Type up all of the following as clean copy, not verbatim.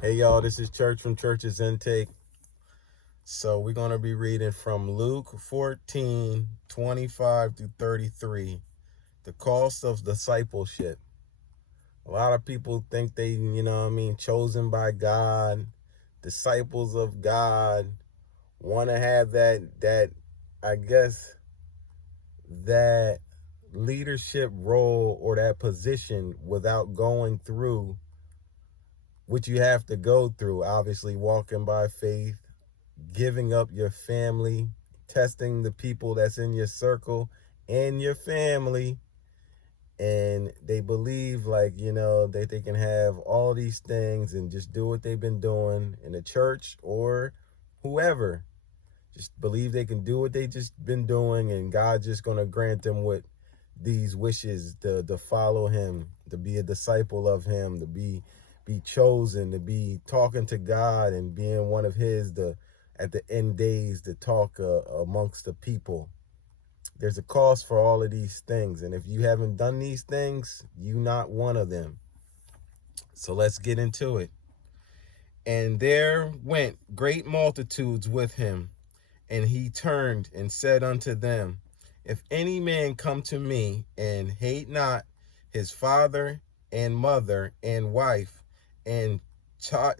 Hey y'all, this is Church from Church's Intake. So we're going to be reading from Luke 14:25 through 33, the cost of discipleship. A lot of people think they, chosen by God, disciples of God, want to have I guess, that leadership role or that position without going through what you have to go through. Obviously, walking by faith, giving up your family, testing the people that's in your circle and your family. And they believe that they can have all these things and just do what they've been doing in the church or whoever. Just believe they can do what they just been doing and God's just going to grant them with these wishes to follow him, to be a disciple of him, to be chosen, to be talking to God and being one of his, at the end days, to talk amongst the people. There's a cost for all of these things. And if you haven't done these things, you're not one of them. So let's get into it. And there went great multitudes with him. And he turned and said unto them, if any man come to me and hate not his father and mother and wife and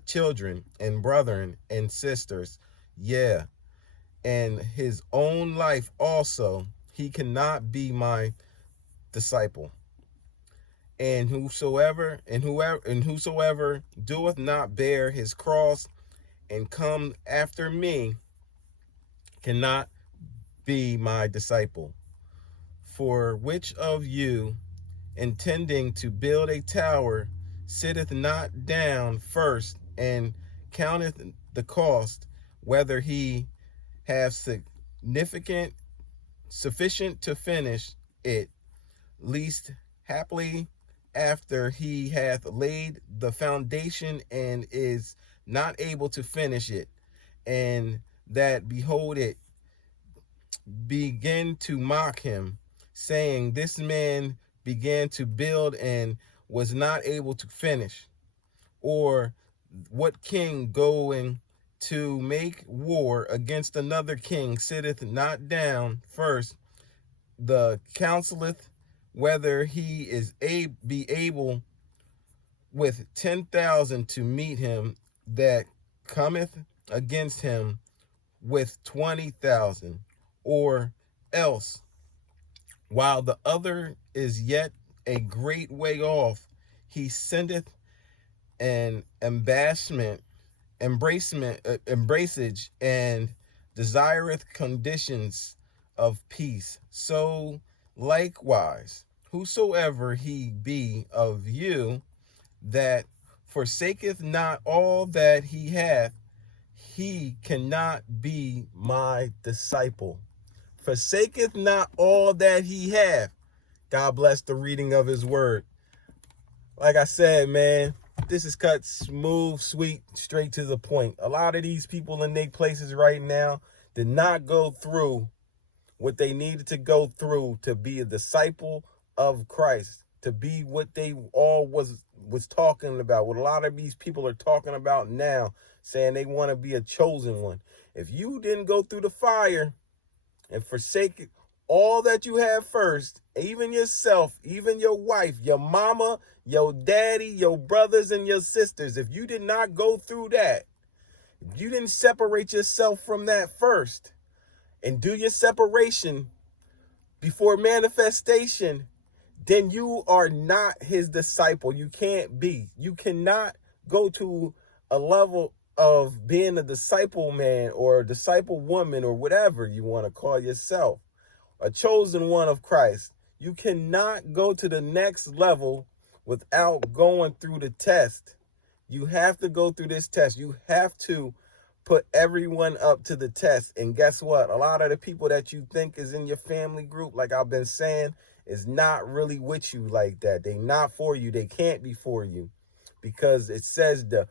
children and brethren and sisters, and his own life also, he cannot be my disciple. And whosoever doeth not bear his cross and come after me cannot be my disciple. For which of you, intending to build a tower, sitteth not down first and counteth the cost, whether he have sufficient to finish it, lest haply after he hath laid the foundation and is not able to finish it, and that behold it, begin to mock him, saying, this man began to build and was not able to finish. Or what king going to make war against another king sitteth not down first, the counseleth whether he is be able with 10,000 to meet him that cometh against him with 20,000, or else, while the other is yet a great way off, he sendeth an embracement, and desireth conditions of peace. So likewise, whosoever he be of you that forsaketh not all that he hath, he cannot be my disciple. Forsaketh not all that he hath. God bless the reading of his word. Like I said, man, this is cut smooth, sweet, straight to the point. A lot of these people in their places right now did not go through what they needed to go through to be a disciple of Christ, to be what they all was talking about, what a lot of these people are talking about now, saying they want to be a chosen one. If you didn't go through the fire and forsake all that you have first, even yourself, even your wife, your mama, your daddy, your brothers and your sisters, if you did not go through that, if you didn't separate yourself from that first and do your separation before manifestation, then you are not his disciple. You can't be. You cannot go to a level of being a disciple man or a disciple woman or whatever you want to call yourself, a chosen one of Christ. You cannot go to the next level without going through the test. You have to go through this test. You have to put everyone up to the test. And guess what? A lot of the people that you think is in your family group, like I've been saying, is not really with you like that. They not for you. They can't be for you, because it says the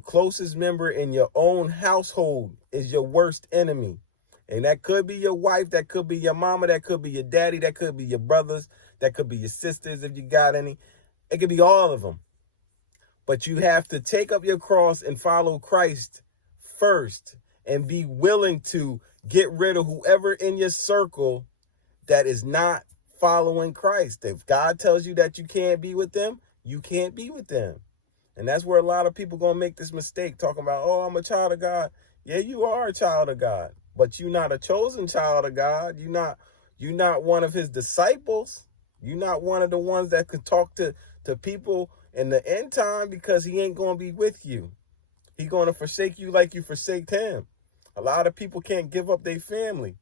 closest member in your own household is your worst enemy. And that could be your wife, that could be your mama, that could be your daddy, that could be your brothers, that could be your sisters if you got any. It could be all of them. But you have to take up your cross and follow Christ first and be willing to get rid of whoever in your circle that is not following Christ. If God tells you that you can't be with them, you can't be with them. And that's where a lot of people going to make this mistake talking about, oh, I'm a child of God. Yeah, you are a child of God, but you're not a chosen child of God. You're not one of his disciples. You're not one of the ones that can talk to people in the end time, because he ain't going to be with you. He's going to forsake you like you forsake him. A lot of people can't give up their family.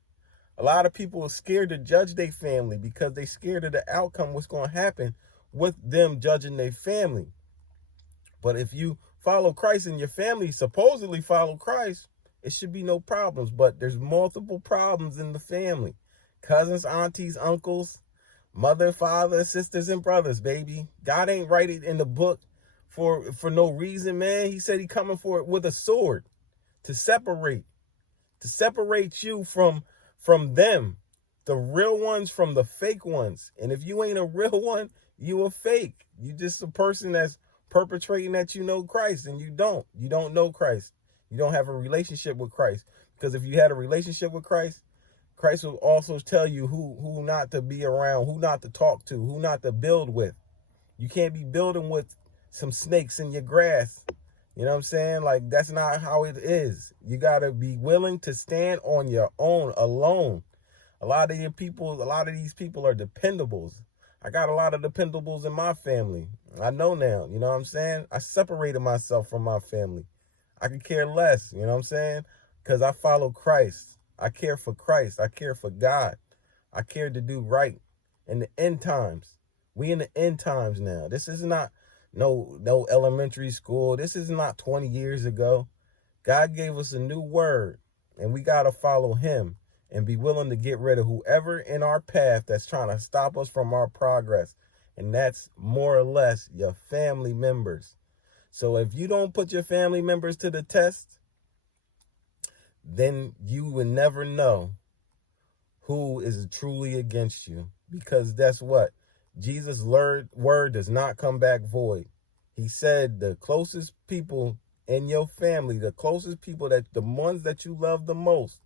A lot of people are scared to judge their family because they're scared of the outcome, what's going to happen with them judging their family. But if you follow Christ and your family supposedly follow Christ, it should be no problems. But there's multiple problems in the family. Cousins, aunties, uncles, mother, father, sisters, and brothers, baby. God ain't write it in the book for no reason, man. He said he coming for it with a sword to separate you from them, the real ones from the fake ones. And if you ain't a real one, you a fake. You just a person that's perpetrating that you know Christ, and you don't know Christ. You don't have a relationship with Christ, because if you had a relationship with Christ, Christ will also tell you who not to be around, who not to talk to, who not to build with. You can't be building with some snakes in your grass. You know what I'm saying? Like, that's not how it is. You got to be willing to stand on your own, alone. A lot of these people are dependables. I got a lot of dependables in my family. I know now, you know what I'm saying? I separated myself from my family. I could care less, you know what I'm saying? Because I follow Christ. I care for Christ. I care for God. I care to do right in the end times. We in the end times now. This is not no elementary school. This is not 20 years ago. God gave us a new word, and we got to follow him and be willing to get rid of whoever in our path that's trying to stop us from our progress. And that's more or less your family members. So if you don't put your family members to the test, then you will never know who is truly against you. Because that's what? Jesus' word does not come back void. He said the closest people in your family, the closest people, that the ones that you love the most,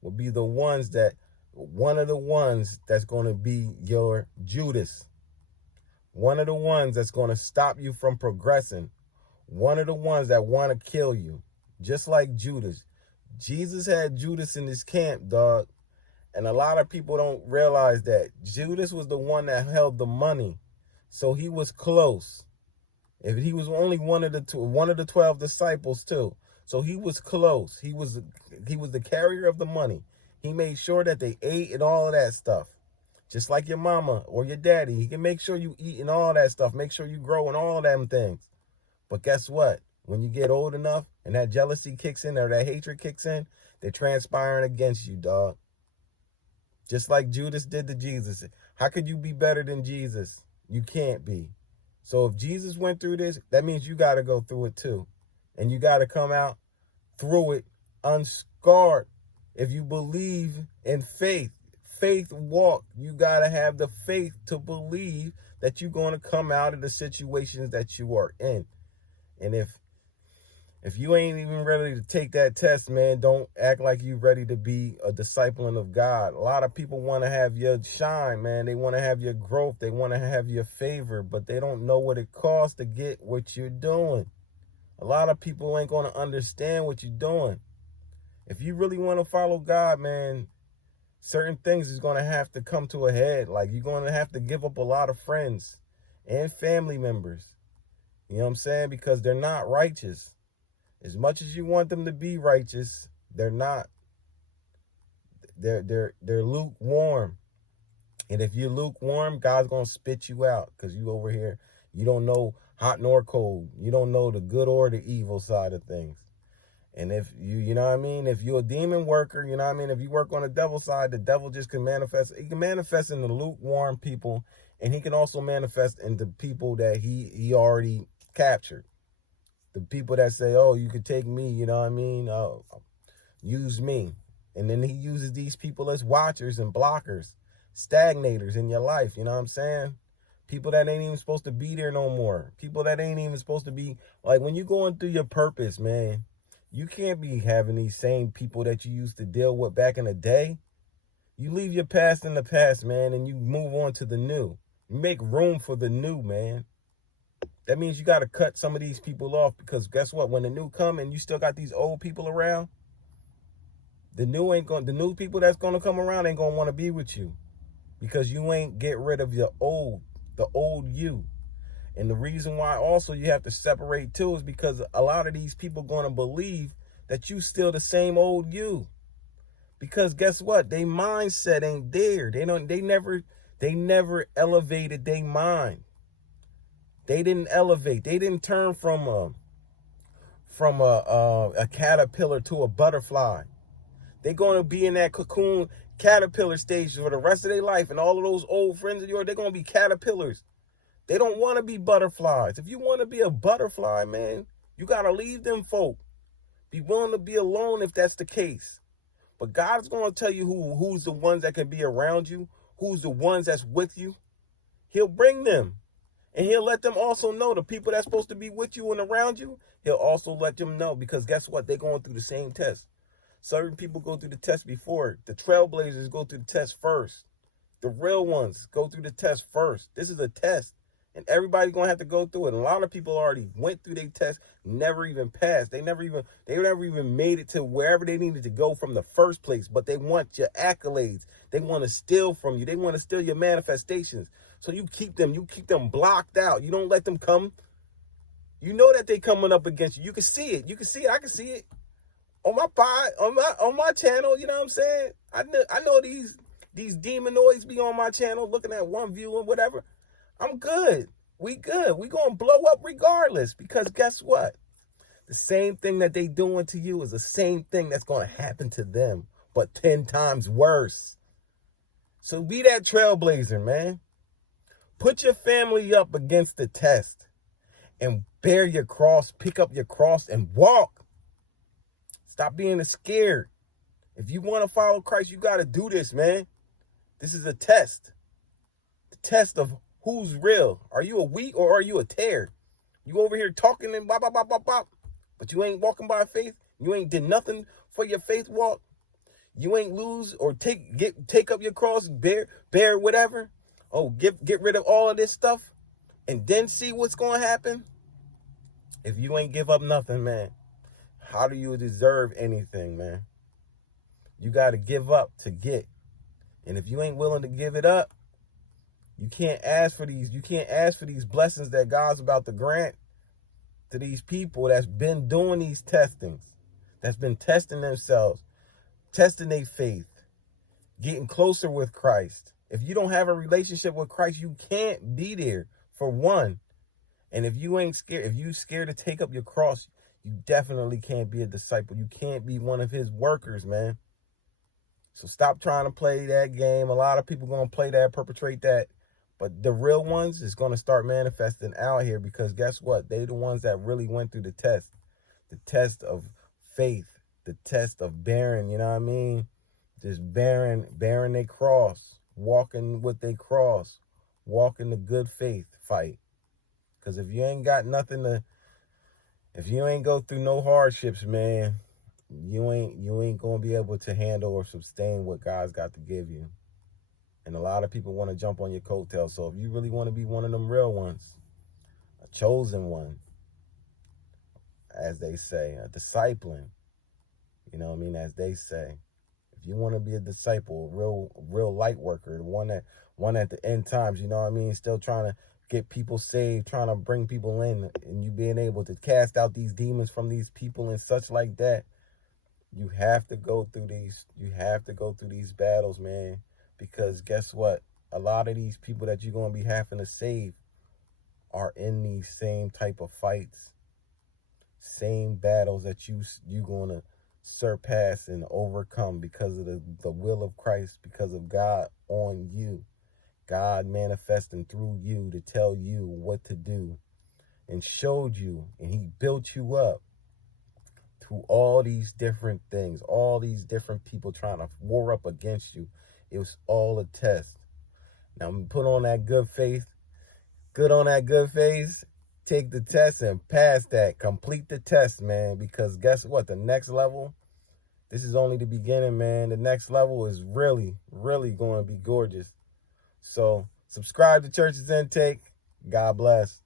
will be the ones that, one of the ones that's going to be your Judas. One of the ones that's going to stop you from progressing. One of the ones that want to kill you. Just like Judas. Jesus had Judas in his camp, dog. And a lot of people don't realize that Judas was the one that held the money. So he was close. If he was only one of the 12 disciples too. So he was close. He was the carrier of the money. He made sure that they ate and all of that stuff. Just like your mama or your daddy. He can make sure you eat and all that stuff. Make sure you grow and all of them things. But guess what? When you get old enough and that jealousy kicks in or that hatred kicks in, they're transpiring against you, dog. Just like Judas did to Jesus. How could you be better than Jesus? You can't be. So if Jesus went through this, that means you got to go through it too. And you got to come out through it unscarred. If you believe in faith walk, you got to have the faith to believe that you're going to come out of the situations that you are in. And if you ain't even ready to take that test, man, don't act like you're ready to be a discipling of God. A lot of people want to have your shine, man. They want to have your growth. They want to have your favor, but they don't know what it costs to get what you're doing. A lot of people ain't going to understand what you're doing. If you really want to follow God, man, certain things is going to have to come to a head. Like, you're going to have to give up a lot of friends and family members. You know what I'm saying? Because they're not righteous. As much as you want them to be righteous, they're not. They're lukewarm. And if you're lukewarm, God's going to spit you out, because you over here, you don't know hot nor cold. You don't know the good or the evil side of things. And if you know what I mean? If you're a demon worker, you know what I mean? If you work on the devil's side, the devil just can manifest. He can manifest in the lukewarm people, and he can also manifest in the people that he already captured. The people that say, oh, you could take me, you know what I mean? Use me. And then he uses these people as watchers and blockers, stagnators in your life, you know what I'm saying? People that ain't even supposed to be there no more. People that ain't even supposed to be, like, when you going through your purpose, man, you can't be having these same people that you used to deal with back in the day. You leave your past in the past, man, and you move on to the new. You make room for the new, man. That means you got to cut some of these people off, because guess what? When the new come and you still got these old people around, the new people that's going to come around ain't going to want to be with you, because you ain't get rid of the old you. And the reason why also you have to separate too is because a lot of these people going to believe that you still the same old you. Because guess what? Their mindset ain't there. They never elevated their mind. They didn't elevate. They didn't turn from a caterpillar to a butterfly. They're going to be in that cocoon caterpillar stage for the rest of their life. And all of those old friends of yours, they're going to be caterpillars. They don't want to be butterflies. If you want to be a butterfly, man, you got to leave them folk. Be willing to be alone if that's the case. But God's going to tell you who's the ones that can be around you, who's the ones that's with you. He'll bring them. And he'll let them also know, the people that's supposed to be with you and around you, he'll also let them know, because guess what? They're going through the same test. Certain people go through the test before. The trailblazers go through the test first. The real ones go through the test first. This is a test. And everybody's going to have to go through it. And a lot of people already went through their test, never even passed. They never even made it to wherever they needed to go from the first place. But they want your accolades. They want to steal from you. They want to steal your manifestations. So you keep them blocked out. You don't let them come. You know that they coming up against you. You can see it. I can see it on my pod, on my channel. You know what I'm saying? I know these demonoids be on my channel looking at one view and whatever. I'm good. We good. We gonna blow up regardless, because guess what? The same thing that they doing to you is the same thing that's gonna happen to them, but 10 times worse. So be that trailblazer, man. Put your family up against the test and bear your cross, pick up your cross and walk. Stop being scared. If you want to follow Christ, you got to do this, man. This is a test. The test of who's real. Are you a wheat or are you a tare? You over here talking and bop, bop, bop, bop, bop, but you ain't walking by faith. You ain't did nothing for your faith walk. You ain't lose or take up your cross, bear whatever. Oh, get rid of all of this stuff and then see what's going to happen. If you ain't give up nothing, man, how do you deserve anything, man? You got to give up to get. And if you ain't willing to give it up, you can't ask for these blessings that God's about to grant to these people that's been doing these testings, that's been testing themselves, testing their faith, getting closer with Christ. If you don't have a relationship with Christ, you can't be there, for one. And if you scared to take up your cross, you definitely can't be a disciple. You can't be one of his workers, man. So stop trying to play that game. A lot of people going to play that, perpetrate that. But the real ones is going to start manifesting out here, because guess what? They the ones that really went through the test of faith, the test of bearing, you know what I mean? Just bearing their cross, walking with their cross, walking the good faith fight. Because if you ain't got nothing if you ain't go through no hardships, man, you ain't going to be able to handle or sustain what God's got to give you. And a lot of people want to jump on your coattails. So if you really want to be one of them real ones, a chosen one, as they say, a discipling, you know what I mean, as they say. If you want to be a disciple, a real light worker, the one at the end times, you know what I mean, still trying to get people saved, trying to bring people in, and you being able to cast out these demons from these people and such like that, you have to go through these battles, man. Because guess what? A lot of these people that you're going to be having to save are in these same type of fights, same battles that you're going to surpass and overcome because of the will of Christ, because of God on you. God manifesting through you to tell you what to do and showed you, and he built you up through all these different things, all these different people trying to war up against you. It was all a test. Now put on that good faith, good on that good phase, take the test and pass that. Complete the test, man, because guess what? The next level, this is only the beginning, man. The next level is really, really going to be gorgeous. So subscribe to Church's Intake. God bless.